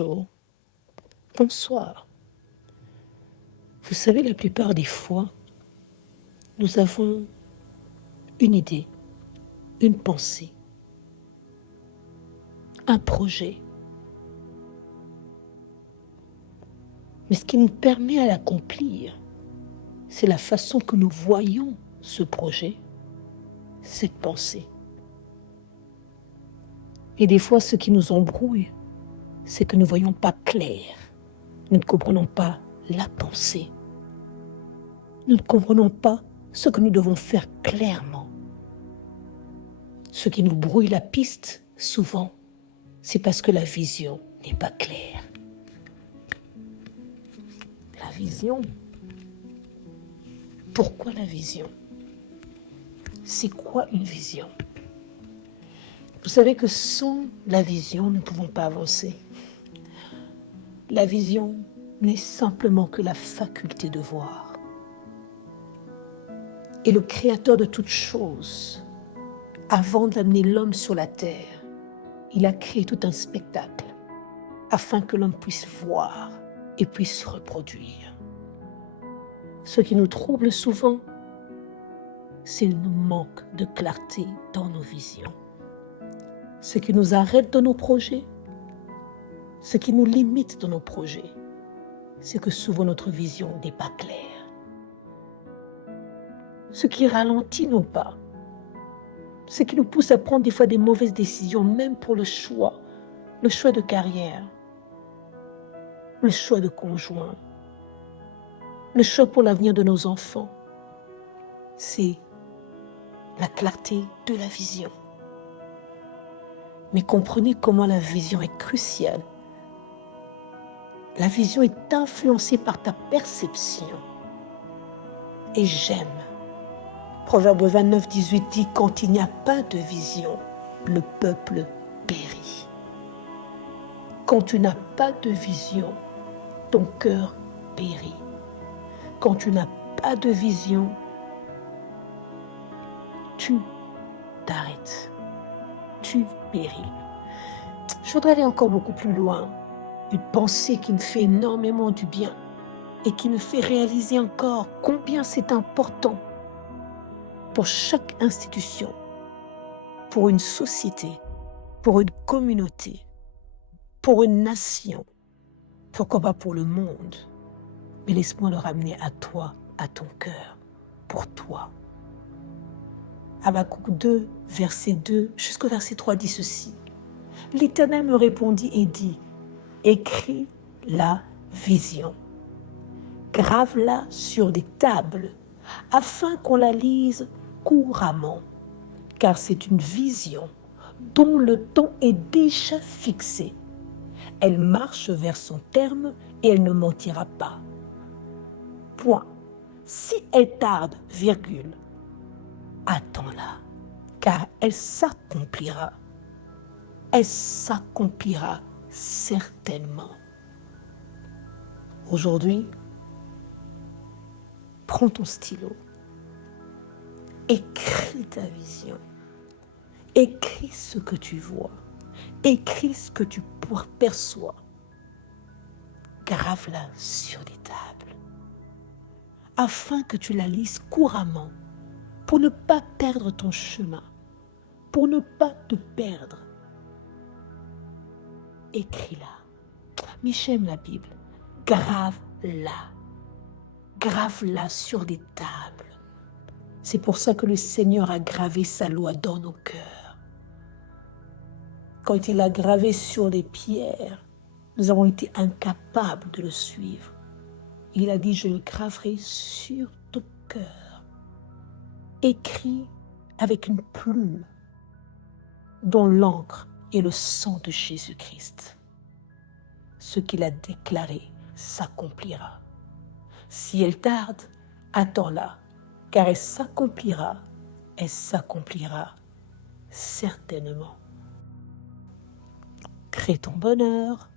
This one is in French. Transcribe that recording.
Bonjour, bonsoir. Vous savez, la plupart des fois, nous avons une idée, une pensée, un projet. Mais ce qui nous permet à l'accomplir, c'est la façon que nous voyons ce projet, cette pensée. Et des fois, ce qui nous embrouille, c'est que nous ne voyons pas clair. Nous ne comprenons pas la pensée. Nous ne comprenons pas ce que nous devons faire clairement. Ce qui nous brouille la piste, souvent, c'est parce que la vision n'est pas claire. La vision. Pourquoi la vision? C'est quoi une vision? Vous savez que sans la vision, nous ne pouvons pas avancer. La vision n'est simplement que la faculté de voir. Et le Créateur de toutes choses, avant d'amener l'homme sur la terre, il a créé tout un spectacle afin que l'homme puisse voir et puisse reproduire. Ce qui nous trouble souvent, c'est le manque de clarté dans nos visions. Ce qui nous arrête dans nos projets, ce qui nous limite dans nos projets, c'est que souvent notre vision n'est pas claire. Ce qui ralentit nos pas, ce qui nous pousse à prendre des fois des mauvaises décisions, même pour le choix de carrière, le choix de conjoint, le choix pour l'avenir de nos enfants, c'est la clarté de la vision. Mais comprenez comment la vision est cruciale. La vision est influencée par ta perception. Et j'aime. Proverbe 29, 18 dit « Quand il n'y a pas de vision, le peuple périt. » Quand tu n'as pas de vision, ton cœur périt. Quand tu n'as pas de vision, tu t'arrêtes. Tu péris. Je voudrais aller encore beaucoup plus loin. Une pensée qui me fait énormément du bien et qui me fait réaliser encore combien c'est important pour chaque institution, pour une société, pour une communauté, pour une nation, pourquoi pas pour le monde. Mais laisse-moi le ramener à toi, à ton cœur, pour toi. Habakkuk 2, verset 2 jusqu'au verset 3 dit ceci. L'Éternel me répondit et dit, écris la vision, grave-la sur des tables, afin qu'on la lise couramment, car c'est une vision dont le temps est déjà fixé. Elle marche vers son terme et elle ne mentira pas. Point. Si elle tarde, virgule, attends-la, car elle s'accomplira. Elle s'accomplira certainement. Aujourd'hui, prends ton stylo, écris ta vision, écris ce que tu vois, écris ce que tu perçois, grave-la sur des tables, afin que tu la lises couramment, pour ne pas perdre ton chemin, pour ne pas te perdre. Écris-la. Mais j'aime la Bible. Grave-la. Grave-la sur des tables. C'est pour ça que le Seigneur a gravé sa loi dans nos cœurs. Quand il a gravé sur les pierres, nous avons été incapables de le suivre. Il a dit, je le graverai sur ton cœur. Écrit avec une plume dont l'encre est le sang de Jésus-Christ. Ce qu'il a déclaré s'accomplira. Si elle tarde, attends-la, car elle s'accomplira certainement. Crée ton bonheur.